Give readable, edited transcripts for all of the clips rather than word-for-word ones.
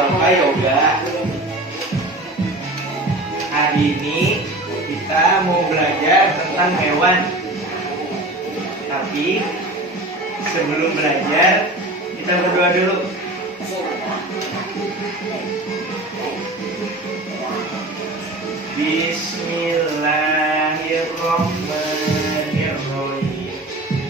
Bapak Yoga. Hari ini kita mau belajar tentang hewan. Tapi sebelum belajar, kita berdoa dulu. Bismillahirrahmanirrahim.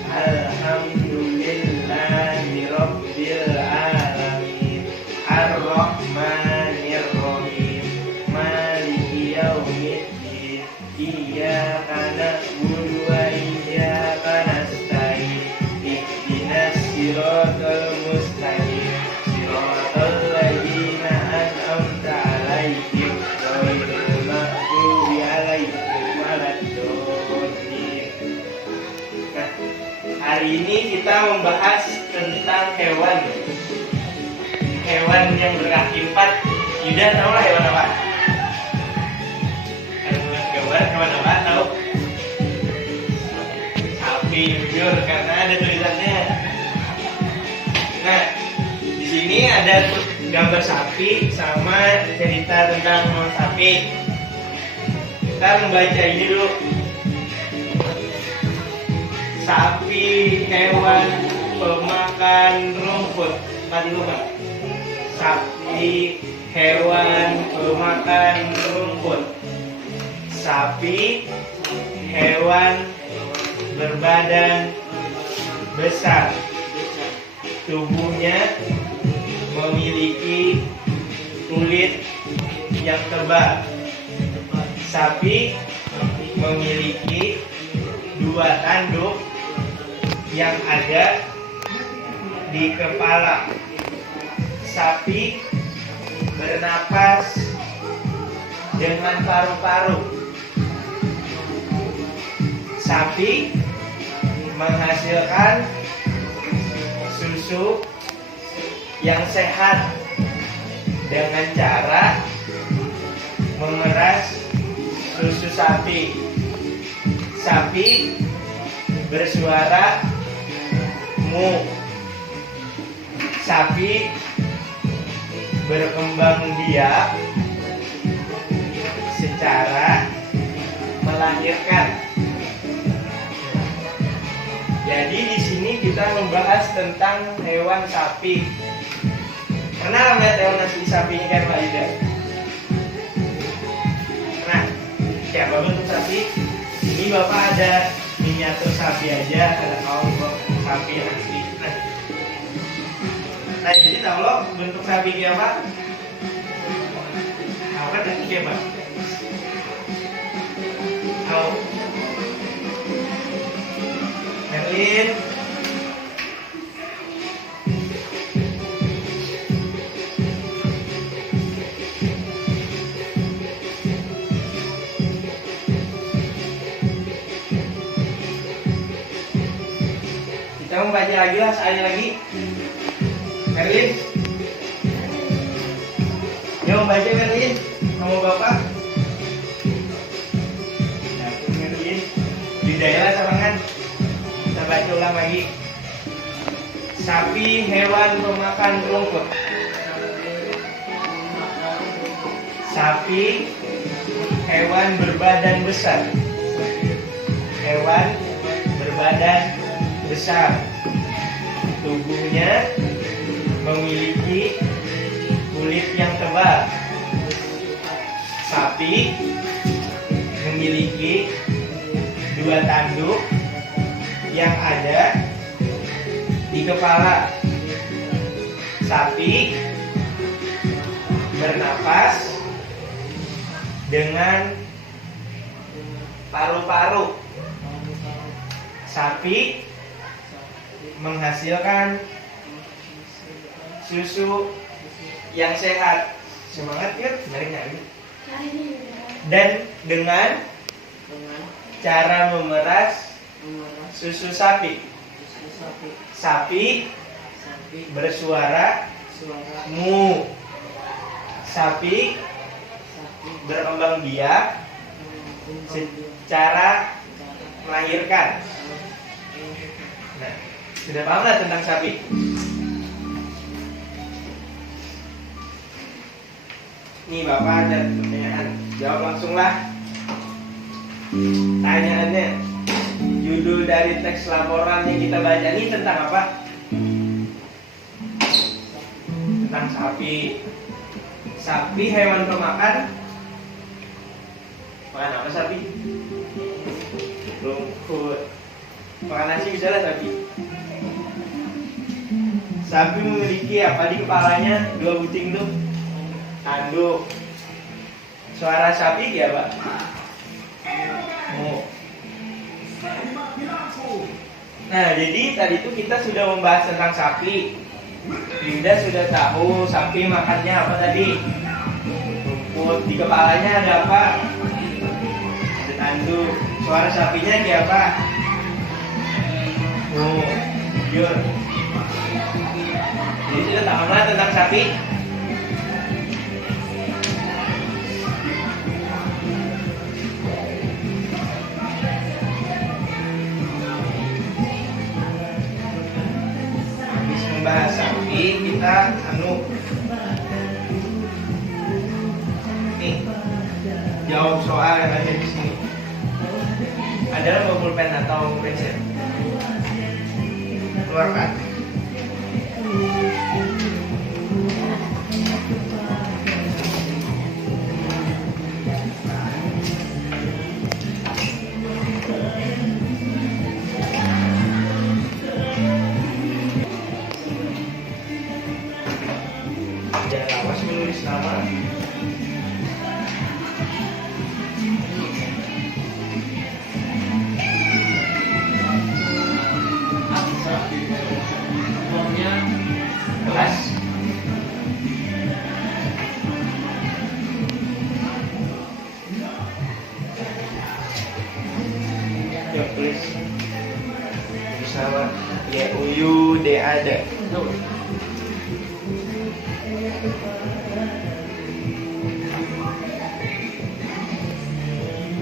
Alhamdulillahirabbil alamin. Ar-Rahmanir-Rahim. Maliki yaumiddin. Iyyaka na'budu wa iyyaka nasta'in. Ihdinas siratal mustaqim. Siratal ladzina an'amta 'alaihim ghairil maghdubi 'alaihim waladdallin. Nah, hari ini kita membahas tentang hewan. Hewan yang berkaki 4. Yuda tahu lah hewan apa? Gambar hewan apa? Tahu? Sapi, jujur, karena ada tulisannya. Nah, di sini ada gambar sapi sama cerita tentang sapi. Kita membaca ini dulu. Sapi hewan pemakan rumput. Tadi lupa. Sapi hewan pemakan rumput. Sapi hewan berbadan besar. Tubuhnya memiliki kulit yang tebal. Sapi memiliki 2 tanduk yang ada di kepala. Sapi bernapas dengan paru-paru. Sapi menghasilkan susu yang sehat dengan cara memeras susu sapi. Sapi bersuara mu. Sapi berkembang biak secara melahirkan. Jadi di sini kita membahas tentang hewan sapi. Pernah lihat hewan sapi ini kan Pak Yuda? Pernah? Siapa bentuk sapi? Ini Bapak ada miniatur sapi aja, ada kelompok sapi asli. Nah, jadi tahu lo bentuk sapi kayak apa? Apa dan kayak apa? Tahu? Merlin. Kita membaca lagi lah, sekali lagi. Merlin. Yuk membaca Merlin. Nama Bapak. Nah, Merlin. Di daerah Sabangan. Kita baca ulang lagi. Sapi hewan pemakan rumput. Sapi hewan berbadan besar. Hewan berbadan besar. Tubuhnya memiliki kulit yang tebal. Sapi memiliki 2 tanduk yang ada di kepala. Sapi bernapas dengan paru-paru. Sapi menghasilkan susu yang sehat. Semangat ya, nyari-nyari. Dan dengan cara memeras susu sapi. Sapi bersuara mu. Sapi berkembang biak secara melahirkan. Nah, sudah paham lah tentang sapi? Nih Bapak ada pertanyaan, jawab langsung lah. Tanyaannya, judul dari teks laporan yang kita baca ini tentang apa? Tentang sapi. Sapi hewan pemakan. Makan apa sapi? Rumput. Makan nasi misalnya sapi. Sapi memiliki apa di kepalanya? Dua buting tuh. Tanduk. Suara sapi dia Pak. Oh. Nah, jadi tadi itu kita sudah membahas tentang sapi. Yuda sudah tahu sapi makannya apa tadi? Rumput. Di kepalanya ada apa? Ada tanduk. Suara sapinya kayak apa? Oh, jujur. Jadi sudah tahu lah tentang sapi. Bahas sapi kita nih jawab soal yang ada di sini. Ada mau pulpen atau pensil? Keluarkan. Jangan awas menulis nama. Kelas. Ya tulis. Sama ya uyu de ada.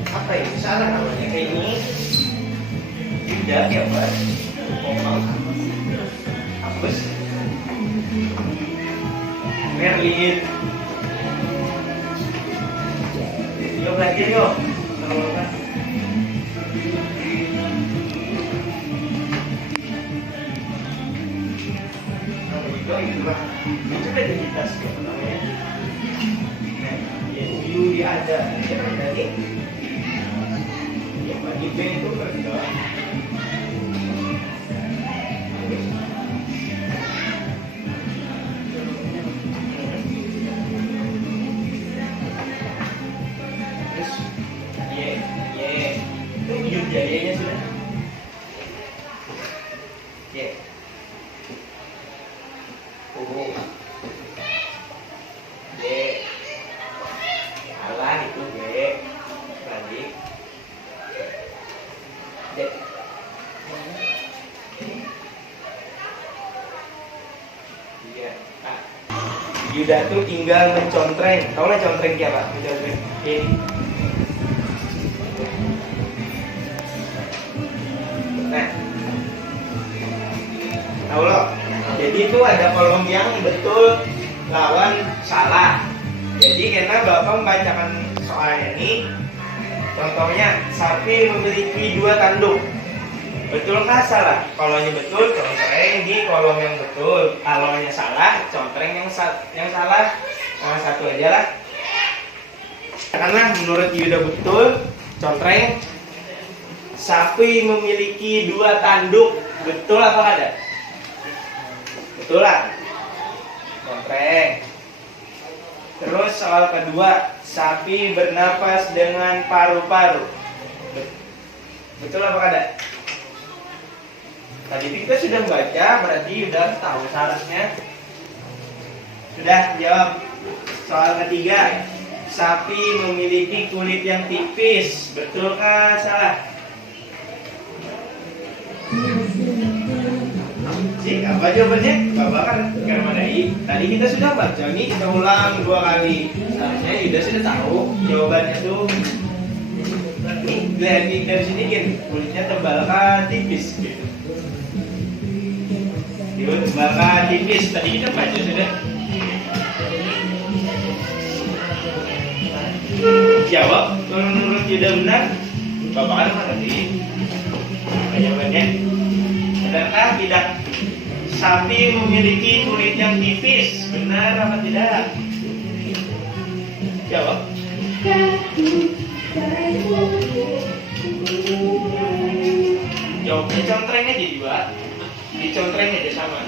Apa ini? Salah namanya kayak ini. Tidak ya Pak. Hapus. Merlin. Yuk lagi yuk. Itu kan identitas apa namanya? Ya ada. Jadi ya bagi B itu berdoa. Terus itu ujung jarinya sudah. Oh. Salah itu B. Balik. Iya. Yuda tuh tinggal mencontreng. Tahu nggak contreng dia Pak? Mencontreng. Nah, tahu loh. Jadi itu ada kolom yang betul lawan salah. Jadi karena Bapak membacakan soalnya ini, contohnya sapi memiliki dua tanduk. Betulkah salah? Kolomnya betul, contreng di kolom yang betul. Kolomnya salah, contreng yang salah. Nah, satu aja lah. Karena menurut Yuda betul, contreng sapi memiliki dua tanduk. Betul apa ada? Betul lah. Contreng. Terus soal kedua, sapi bernapas dengan paru-paru. Betul apa ada? Tadi kita sudah baca, berarti sudah tahu syaratnya. Sudah jawab. Soal ketiga, sapi memiliki kulit yang tipis. Betulkah salah? Apa jawabannya? Bapak kan Karmadai. Tadi kita sudah baca nih, kita ulang 2 kali. Seharusnya Yuda sudah tahu jawabannya tuh. Nih dari sini gini, kulitnya tebal kan tipis gitu. Tebal kan tipis. Tadi kita baca sudah. Jawab kalau menurut tidak benar. Bapak kan tadi jawabannya. Benarkah tidak sapi memiliki kulit yang tipis? Benar apa tidak? Jawab. Jawabnya contreng aja juga. Dicontreng aja sama.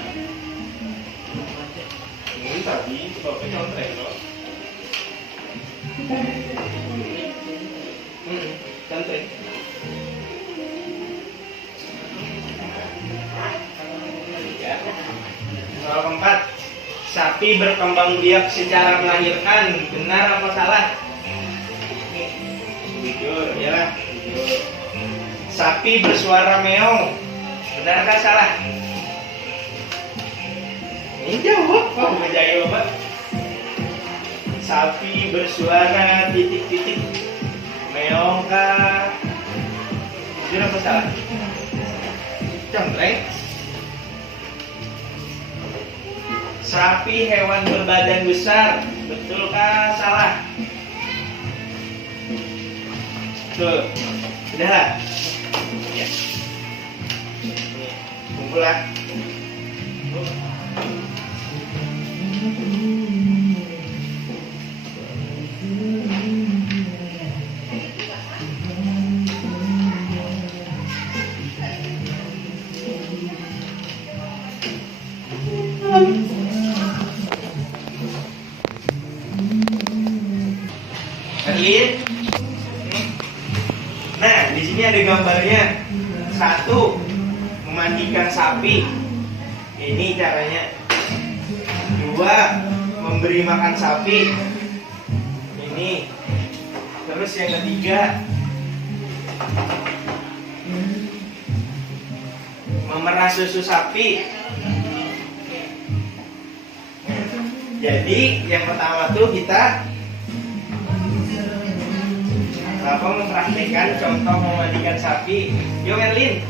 Ini tadi jawabnya contreng loh. Contreng. Soal keempat, sapi berkembang biak secara melahirkan, benar apa salah? Jujur, ya. Sapi bersuara meong, benarkah salah? Ini jawab, oh menjawab. Sapi bersuara titik-titik, meong kah? Jujur apa salah? Contreng. Sapi hewan berbadan besar, betulkah salah? Betul. Udah lah. Ya. Nih, kumpul lah. Lihat. Nah, di sini ada gambarnya. 1. Memandikan sapi. Ini caranya. 2. Memberi makan sapi. Ini. Terus yang ketiga, memerah susu sapi. Jadi yang pertama tuh kita Bapak mempraktikkan contoh memandikan sapi. Yuk Merlin,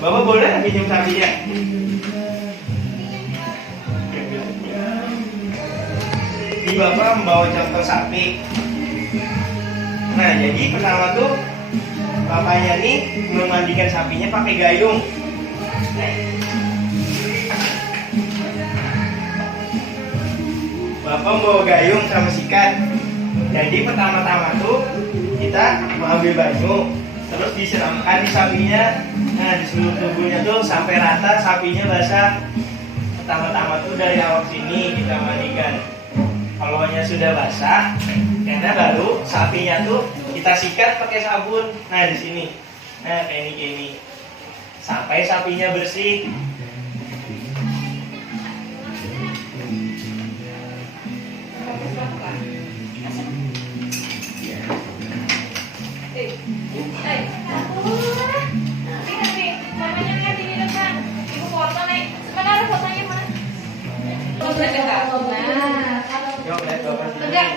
Bapak boleh pinjam sapinya? Di Bapak membawa contoh sapi. Nah, jadi pertama tuh Bapaknya nih memandikan sapinya pakai gayung. Bapak membawa gayung sama sikat. Jadi pertama-tama tuh kita mengambil banyu, terus disiramkan di sapinya. Nah, di seluruh tubuhnya tuh sampai rata, sapinya basah. Pertama-tama tuh dari awal sini kita mandikan. Kalau sudah basah, karena baru sapinya tuh kita sikat pakai sabun. Nah, di sini. Nah, kayak ini. Sampai sapinya bersih. Tegak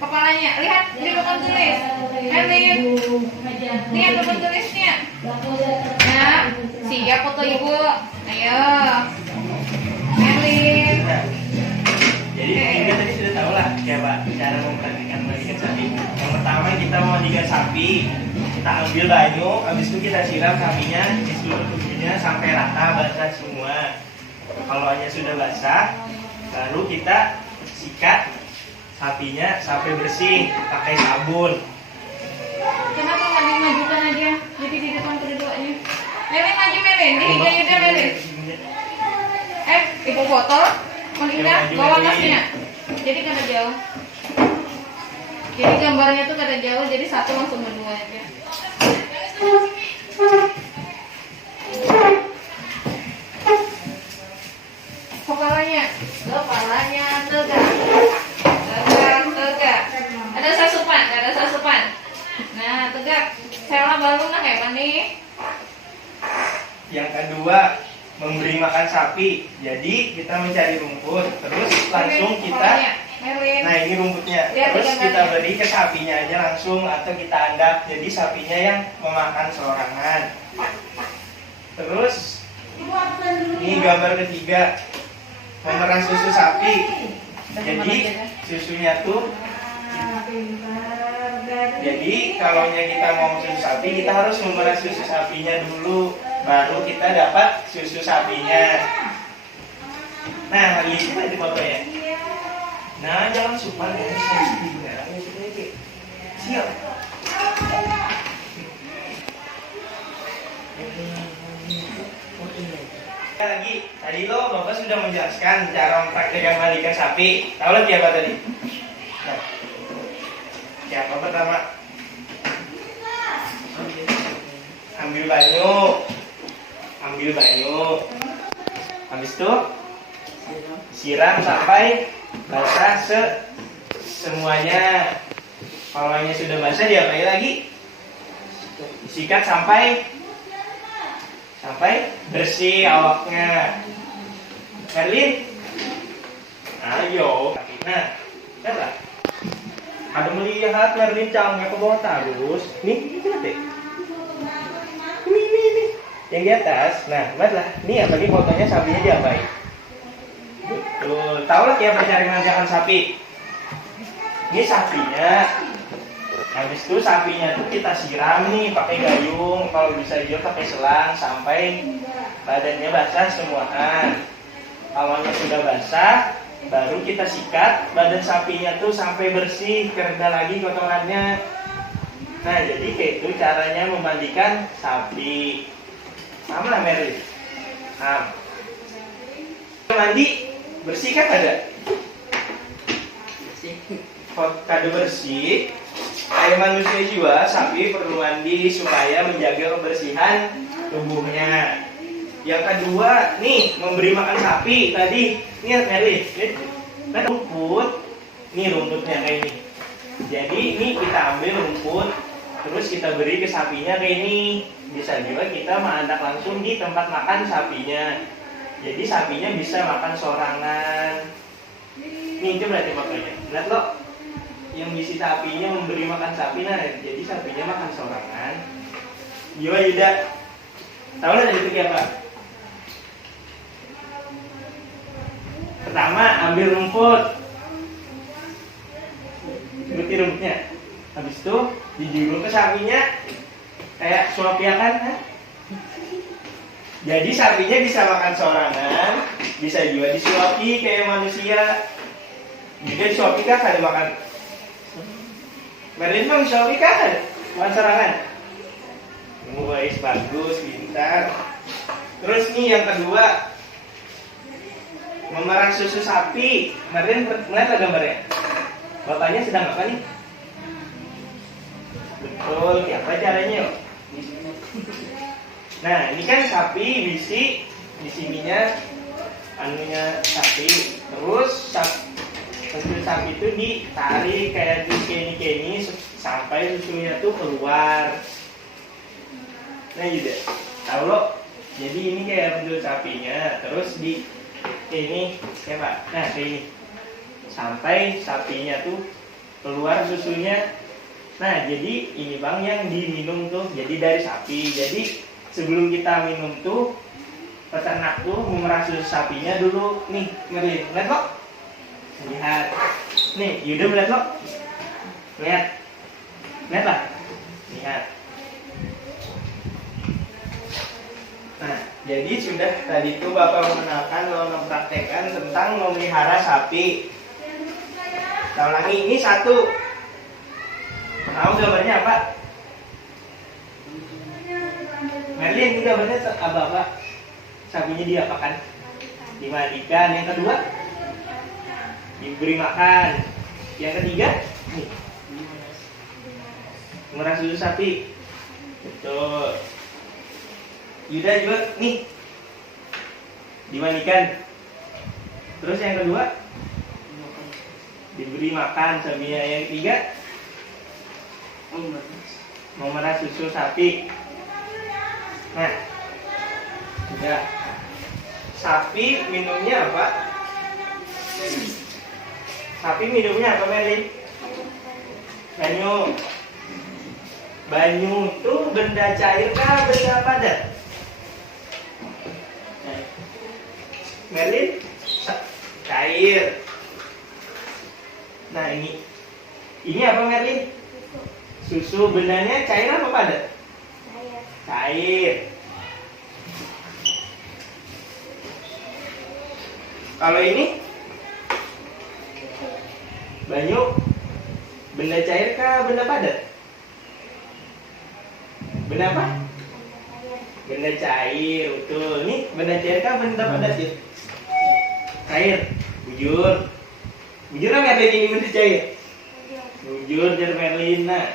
kepalanya, lihat di papan tulis. Merlin, lihat papan tulisnya. Nah, siap foto ibu. Ayo, Merlin. Jadi kita tadi sudah tahu lah cara mempraktikkan memandikan sapi. Yang pertama kita memandikan sapi, kita ambil banyu, habis itu kita siram sapinya di seluruh tubuhnya sampai rata, basah semua. Kalau hanya sudah basah, baru kita sikat sapinya sampai bersih pakai sabun. Kenapa nggak dimajukan aja? Jadi di depan kedua-duanya. Merlin maju Merlin, di Yuda Merlin. Ibu foto, Melinda bawa tasnya. Jadi kada jauh. Jadi gambarnya tuh kada jauh, jadi satu langsung berdua aja. Kepalanya tegak. Ada sasupan. Nah, tegak. Sela baru nah kayak mana nih? Yang kedua, memberi makan sapi. Jadi kita mencari rumput, terus langsung kita. Nah, ini rumputnya. Terus kita beri ke sapinya aja langsung atau kita andap. Jadi sapinya yang memakan seorangan. Terus ini gambar ketiga, memerah susu sapi. Jadi susunya tuh, jadi kalau kita mau susu sapi, kita harus memerah susu sapinya dulu, baru kita dapat susu sapinya. Nah, ini apa itu fotonya? Nah, jangan super ya, siap. Lagi, tadi lo Bapak sudah menjelaskan cara mempraktikkan mandikan sapi. Tahu lagi apa tadi? Nah, siapa pertama? Ambil banyu. Habis itu siram sampai basah semuanya. Kalau ini sudah basah, diapain lagi? Disikat sampai bersih awaknya. Merlin, ayo. Nah, lihatlah. Ada melihat Merlin cangnya ke bawah terus. Nih, lihat deh. Ini. Yang di atas. Nah, lihatlah. Nih apa nih fotonya sapinya diapain? Betul. Tahu lah ya cara mengajarkan sapi. Ini sapinya. Habis itu sapinya tuh kita siram nih pakai gayung, kalau bisa juga pakai selang sampai badannya basah semuaan. Kalau sudah basah, baru kita sikat badan sapinya tuh sampai bersih, kerenda lagi kotorannya. Nah, jadi kayak itu caranya memandikan sapi. Sama lah Mary. Nah, mandi bersih kan ada? Kado bersih. Kayak manusia juga, sapi perlu mandi supaya menjaga kebersihan tubuhnya. Yang kedua, nih memberi makan sapi tadi. Lihat Mary, lihat rumput. Nih rumputnya kayak ini. Jadi ini kita ambil rumput, terus kita beri ke sapinya kayak ini. Bisa juga kita mengadak langsung di tempat makan sapinya. Jadi sapinya bisa makan sorangan. Nih coba lihat fotonya. Lihat lo. Yang misi sapinya memberi makan sapi, nah jadi sapinya makan sorangan. Gimana Yuda? Tahu nggak dari itu apa? Pertama ambil rumput, berarti rumputnya. Habis itu dijulur ke sapinya, kayak suapiakan. Jadi sapinya bisa makan sorangan, bisa juga disuapi kayak manusia. Juga disuapi kan ada makan. Merlin bang, suami kan? Bukan serangan. Guys, bagus, pintar. Terus nih yang kedua, memerah susu sapi. Merlin, lihat gambarnya. Bapaknya sedang apa nih? Betul, apa caranya yuk? Nah, ini kan sapi, bisi. Di sininya anunya sapi. Terus susu sapi itu ditarik kayak ini sampai susunya tuh keluar. Nah juga tahu lo. Jadi ini kayak bentuk sapinya, terus di ini kayak apa? Nah kayak ini sampai sapinya tuh keluar susunya. Nah jadi ini bang yang diminum tuh jadi dari sapi. Jadi sebelum kita minum tuh peternak tuh memerah susu sapinya dulu. Nih ngeri, lihat lo. Lihat, nih Yuda melihat lo, lihatlah, lihat. Nah, jadi sudah tadi itu Bapak mengenalkan, mempraktekkan tentang memelihara sapi. Kita ulangi, ini satu. Tahu gambarnya apa? Merlin, ini gambarnya apa? Sapinya diapakan? Dimandikan. Yang kedua? Diberi makan. Yang ketiga, nih, memerah susu sapi. Betul. Yuda juga nih dimandikan. Terus yang kedua, diberi makan sapinya. Yang ketiga, memerah susu sapi. Nah, udah. Sapi minumnya apa? Sapi minumnya apa Meli? Banyu. Banyu itu benda cair kah benda padat? Merlin cair. Nah ini apa Merlin? Susu. Bendanya cair apa padat? Cair. Kalau ini banyu, benda cair kah benda padat? Benda apa? Benda cair, betul. Ini benda cair kah benda padat ya? Cair. Bujur. Bujur apa Merlin ini benda cair? Bujur dari Merlin. Nah,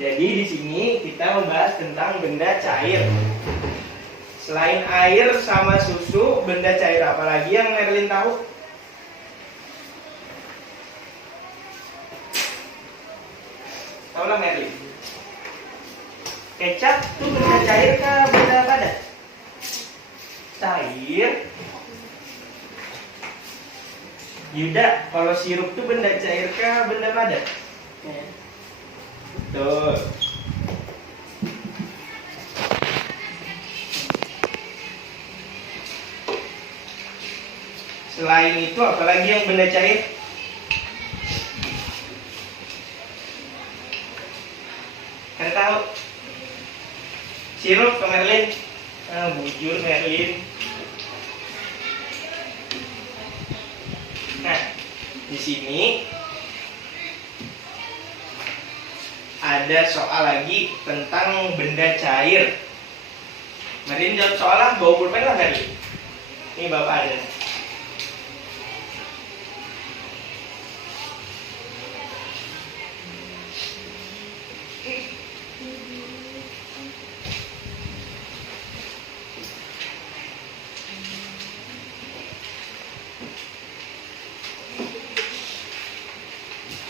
jadi di sini kita membahas tentang benda cair. Selain air sama susu, benda cair apa lagi yang Merlin tahu? Tahu lah Merlin. Kecap itu benda cair kah benda padat? Cair. Yuda, kalau sirup itu benda cair kah benda padat? Betul. Selain itu apalagi yang benda cair? Kan tahu? Sirup ke Merlin. Bujur Merlin. Nah, di sini ada soal lagi tentang benda cair. Merlin jawab soalnya bawa pulpen lah Merlin. Ini Bapak ada.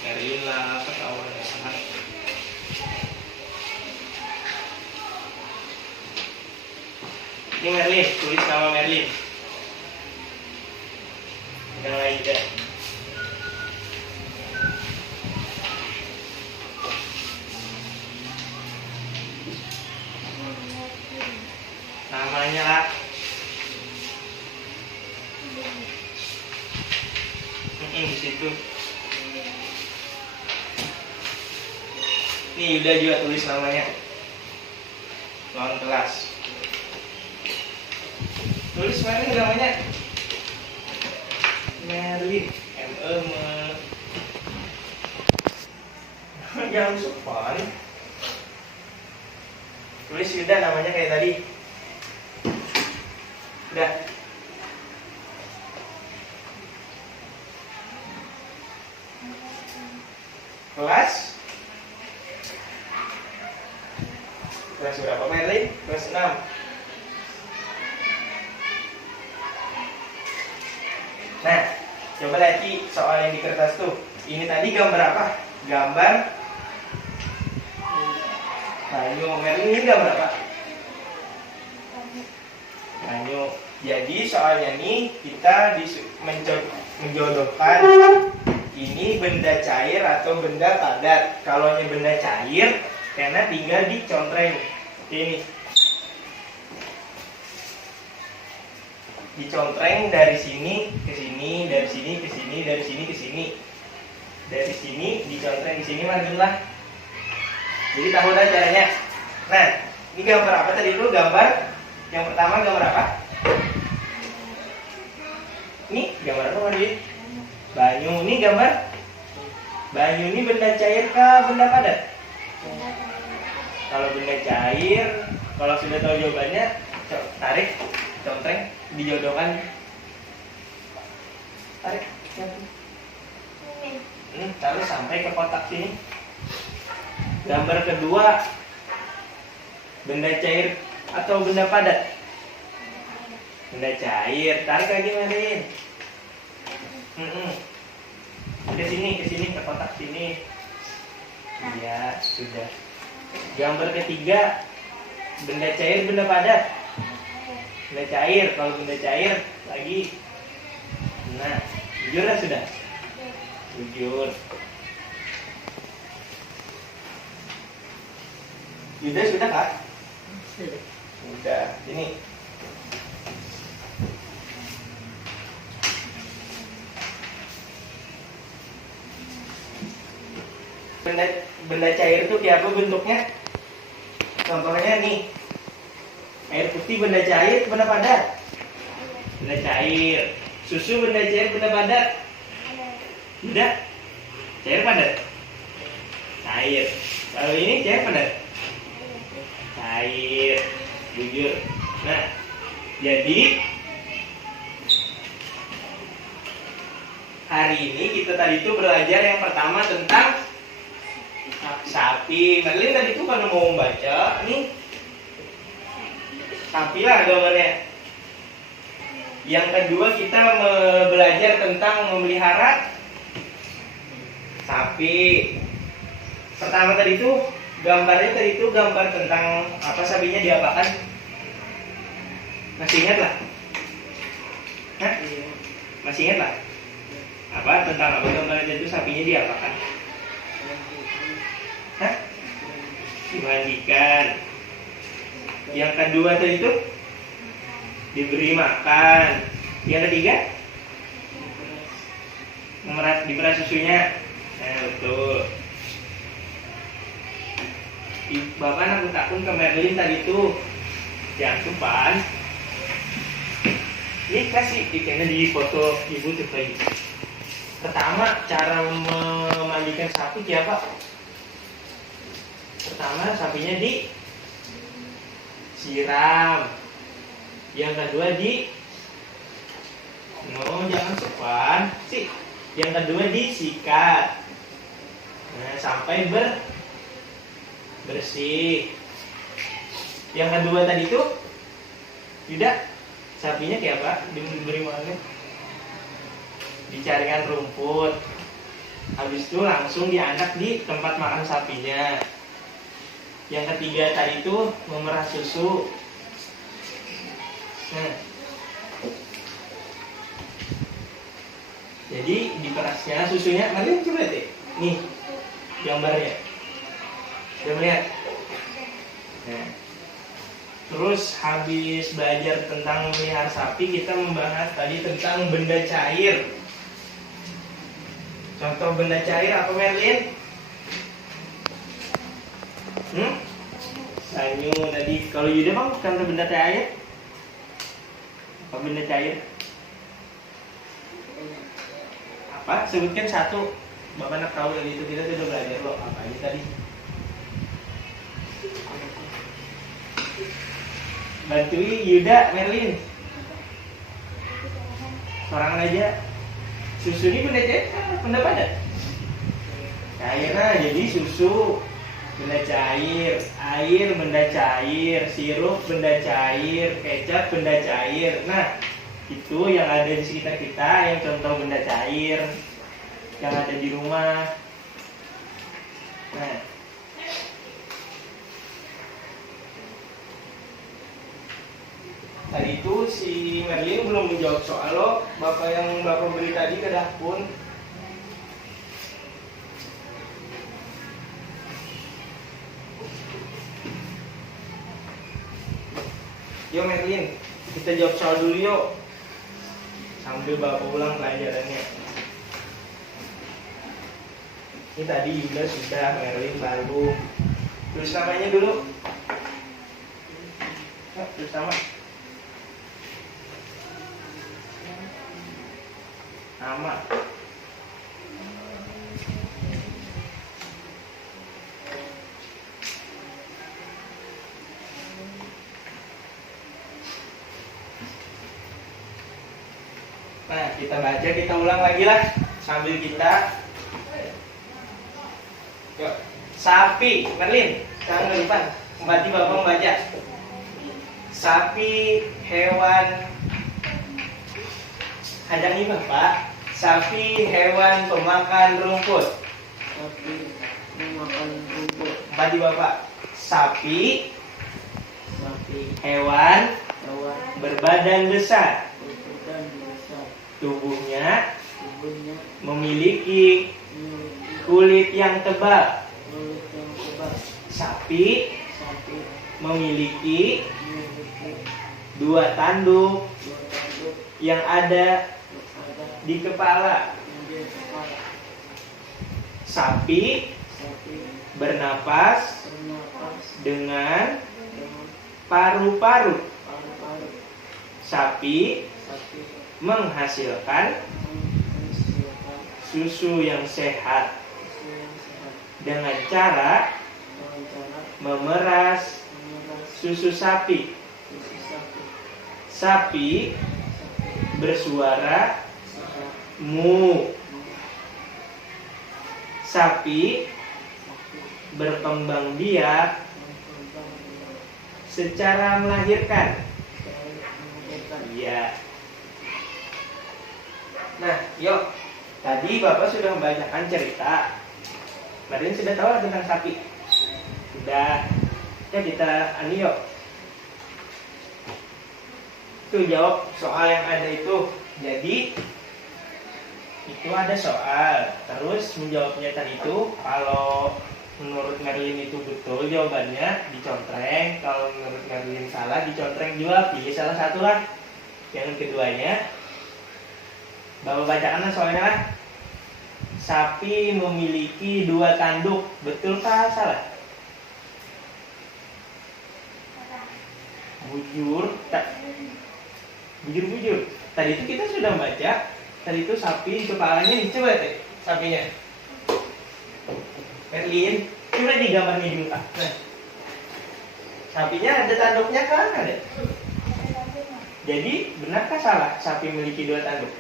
Merlin lah ketahuan. Ini Merlin, tulis nama Merlin. Yang lain tidak. Namanya lah. Di situ. Nih Yuda juga tulis namanya. Lawan kelas. Tulis Merlin namanya. Merlin. Jangan sopan. Tulis Yuda namanya kayak tadi. Udah. Kelas berapa Merlin? Kelas 6. Nah, coba lihat soal yang di kertas tuh. Ini tadi gambar apa? Gambar banyu. Merlin ini gambar apa? Banyu. Jadi soalnya nih kita menjodohkan ini benda cair atau benda padat. Kalau ini benda cair, karena tinggal dicontreng. Ini dicontreng dari sini ke sini, dari sini ke sini, dari sini ke sini, dari sini dicontreng di sini marilah. Jadi tahu dah caranya. Nah, ini gambar apa tadi dulu? Gambar yang pertama gambar apa? Ini gambar apa tadi? Banyu. Ini gambar banyu. Ini benda cair kah benda padat? Kalau benda cair, kalau sudah tahu jawabannya, tarik, contreng, dijodohkan. Tarik, taruh sampai ke kotak sini. Gambar kedua, benda cair atau benda padat? Benda cair. Tarik lagi Merlin. Ke sini, ke kotak sini. Ya, sudah. Gambar ketiga, benda cair, benda padat? Benda cair. Kalau benda cair lagi. Nah, jujur lah sudah. Jujur. Sudah Kak? Sudah. Ini. benda cair itu kayak apa bentuknya? Contohnya nih, air putih benda cair, benda padat? Benda cair. Susu benda cair, benda padat? Tidak. Cair padat? Cair. Kalau ini cair padat? Cair. Jujur. Nah, jadi hari ini kita tadi itu belajar yang pertama tentang sapi. Merlin tadi itu kalau mau membaca, nih sapi lah gambarnya. Yang kedua kita belajar tentang memelihara sapi. Pertama tadi itu gambar tentang apa sapinya diapakan? Masih ingat lah? Hah? Masih ingat lah? Apa tentang apa gambarnya itu sapinya diapakan? Hah? Dimandikan. Yang kedua tadi itu diberi makan. Yang ketiga diperas susunya. Nah, betul. Bapak nak takun ke Merlin tadi itu jangan supan. Ini kasih ikannya di foto ibu coba ini. Pertama cara memandikan sapi kayak apa? Pertama sapinya disiram. Yang kedua jangan sepan sih. Yang kedua disikat. Nah, sampai bersih. Yang kedua tadi itu tidak sapinya kayak apa? Diberi makan. Dicarikan rumput. Habis itu langsung dianak di tempat makan sapinya. Yang ketiga tadi itu memerah susu. Nah, jadi diperasnya susunya, kalian coba lihat deh. Nih gambarnya. Coba lihat. Nah, terus habis belajar tentang memelihara sapi, kita membahas tadi tentang benda cair. Contoh benda cair apa, Merlin? Sanyu tadi. Kalau Yuda bang, contoh benda cair? Apa benda cair? Apa? Sebutkan satu. Bapak nak tahu dari itu, kita sudah belajar loh. Apa aja tadi? Bantui Yuda, Merlin. Sorangan aja. Susu ini benda cair, benda padat. Cair, nah jadi susu benda cair, air benda cair, sirup benda cair, kecap benda cair. Nah, itu yang ada di sekitar kita, yang contoh benda cair yang ada di rumah. Nah, tadi itu si Merlin belum menjawab soal lo. Bapak yang bapak beri tadi ke dapur. Yo Merlin, kita jawab soal dulu yuk. Sambil bapak ulang pelajarannya. Ini tadi Yuda sudah, Merlin baru. Tulis namanya dulu. Tulis nama. Nama. Nah, kita baca, kita ulang lagi lah sambil kita. Yuk, sapi, Merlin, jangan ke depan. Berarti bapak membaca. Sapi, hewan. Hajang ini bapak. Sapi, hewan pemakan rumput. Sapi memakan rumput. Berarti bapak. Sapi, Hewan hewan berbadan besar. berbadan besar. Tubuhnya Tubuhnya memiliki memiliki kulit yang tebal. kulit yang tebal. Sapi Sapi memiliki memiliki dua tanduk dua tanduk yang ada yang ada di kepala. di kepala. Sapi Sapi bernapas bernapas dengan dengan paru-paru. paru-paru. Sapi Sapi menghasilkan menghasilkan susu yang sehat susu yang sehat dengan cara dengan cara memeras memeras susu sapi. susu sapi. Sapi bersuara Sehat mu. Sapi sapi berkembang biak berkembang biak secara melahirkan. secara melahirkan. Iya. Nah, yuk. Tadi Bapak sudah membacakan cerita. Kalian sudah tahu tentang sapi? Sudah. Ya kita yuk. Tuh jawab soal yang ada itu. Jadi itu ada soal. Terus menjawabnya tadi itu kalau menurut Merlin itu betul jawabannya dicontreng. Kalau menurut Merlin salah dicontreng juga. Pilih salah satu lah. Yang keduanya Bapak bacakan soalnya lah. Sapi memiliki 2 tanduk. Betulkah salah? Bujur. Bujur-bujur. Tadi itu kita sudah baca. Tadi itu sapi kepalanya dicoba deh. Sapinya. Merlin, coba digambarnya dulu Kak. Nah. Sapinya ada tanduknya kan ada? Jadi benarkah salah sapi memiliki 2 tanduk?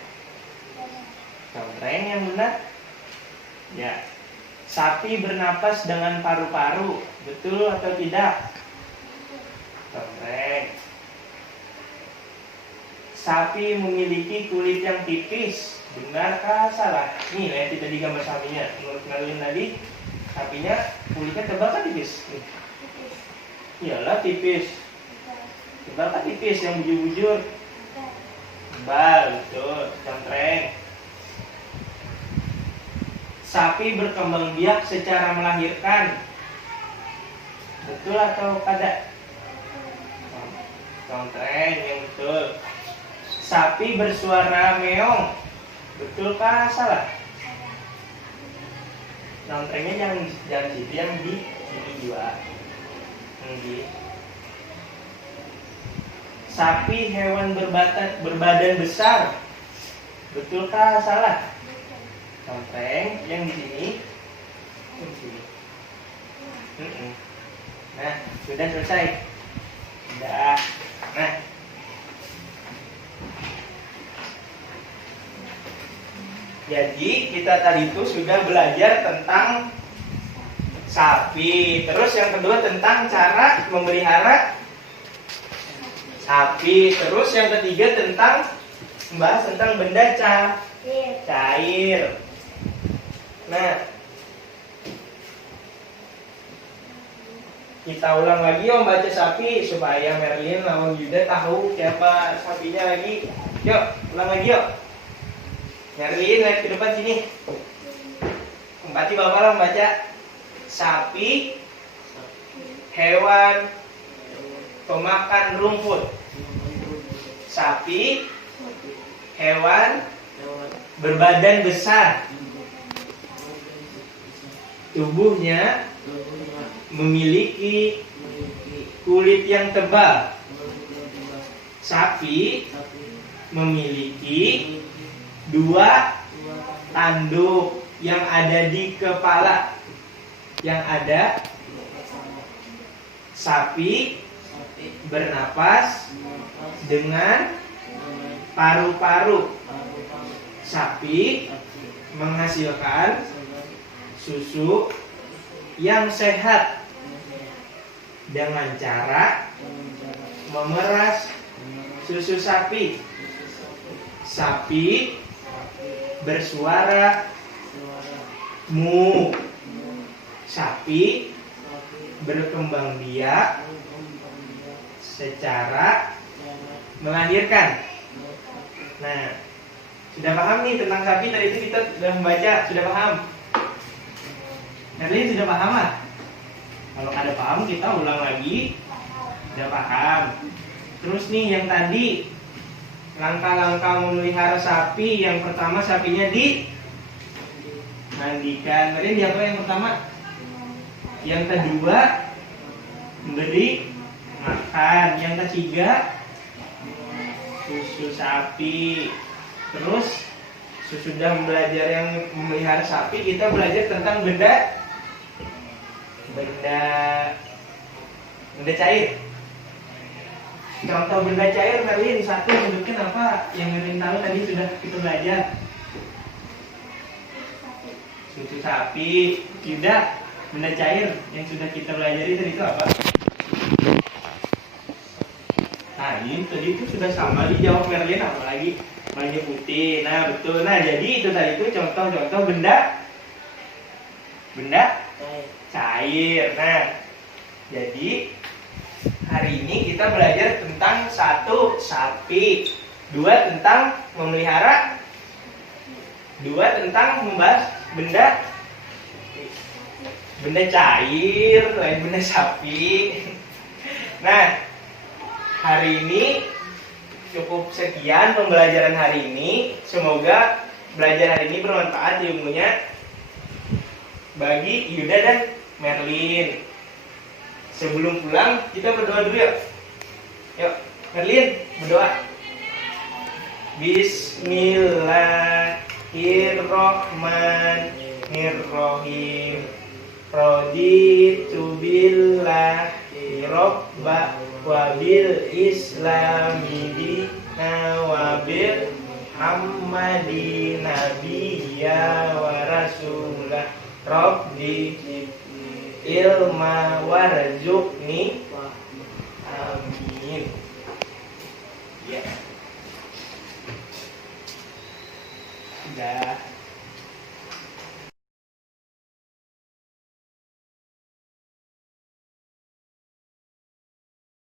Contreng yang benar. Ya. Sapi bernapas dengan paru-paru. Betul atau tidak? Contreng. Sapi memiliki kulit yang tipis. Benarkah salah? Nih, lihat tidak digambar sapinya. Menurut Merlin tadi, sapinya kulitnya tebal kan tipis? Nih. Iyalah tipis. Tebal kan tipis, yang bujur-bujur. Tebal, betul. Contreng. Sapi berkembang biak secara melahirkan. Betul atau tidak? Contreng, yang betul. Sapi bersuara meong. Betulkah salah? Contrengnya jangan situ, yang di sini juga. Ini. Sapi hewan berbadan besar. Betulkah salah? Contreng yang di sini. Di sini. Nah, sudah selesai. Sudah. Nah. Jadi kita tadi itu sudah belajar tentang sapi. Terus yang kedua tentang cara memelihara sapi. Terus yang ketiga tentang membahas tentang benda cair. Nah, kita ulang lagi Om baca sapi supaya Merlin lawan Yuda tahu siapa sapinya lagi. Yuk, ulang lagi yuk. Merlin lihat ke depan sini. Empati Bapak lah membaca. Sapi hewan pemakan rumput. Sapi hewan berbadan besar. Tubuhnya memiliki kulit yang tebal. Sapi memiliki 2 tanduk yang ada di kepala. Yang ada sapi bernapas dengan paru-paru. Sapi menghasilkan susu yang sehat dengan cara memeras susu sapi. Sapi bersuara mu. Sapi berkembang biak secara melahirkan. Nah, sudah paham nih tentang sapi. Tadi itu kita sudah membaca, sudah paham. Nanti sudah paham lah. Kalau ada paham kita ulang lagi. Sudah paham. Terus nih yang tadi langkah-langkah memelihara sapi. Yang pertama sapinya dimandikan. Kemudian dia apa yang pertama? Yang kedua, memberi makan. Yang ketiga, susu sapi. Terus sesudah belajar yang memelihara sapi, kita belajar tentang benda cair. Contoh benda cair, Merlin satu sebutkan apa yang Merlin tahu tadi sudah kita belajar. Susu sapi. Tidak, benda cair yang sudah kita pelajari tadi itu apa? Nah ini tadi itu sudah sama dijawab Merlin, apalagi warnanya putih. Nah betul. Nah jadi itu tadi itu contoh-contoh benda cair. Nah jadi hari ini kita belajar tentang satu, sapi. Dua, tentang memelihara. Dua, tentang membahas benda cair, lain benda sapi. Nah, hari ini cukup sekian pembelajaran hari ini. Semoga belajar hari ini bermanfaat ilmunya bagi Yuda dan Merlin. Sebelum pulang kita berdoa dulu yuk. Yuk, Merlin berdoa. Bismillahirrohmanirrohim. Raditu billahi robba wabil islami dina wabil Muhammadin nabiyya wa rasulah. Rabbi ilma warzuqni. Amin. Ya. Sudah.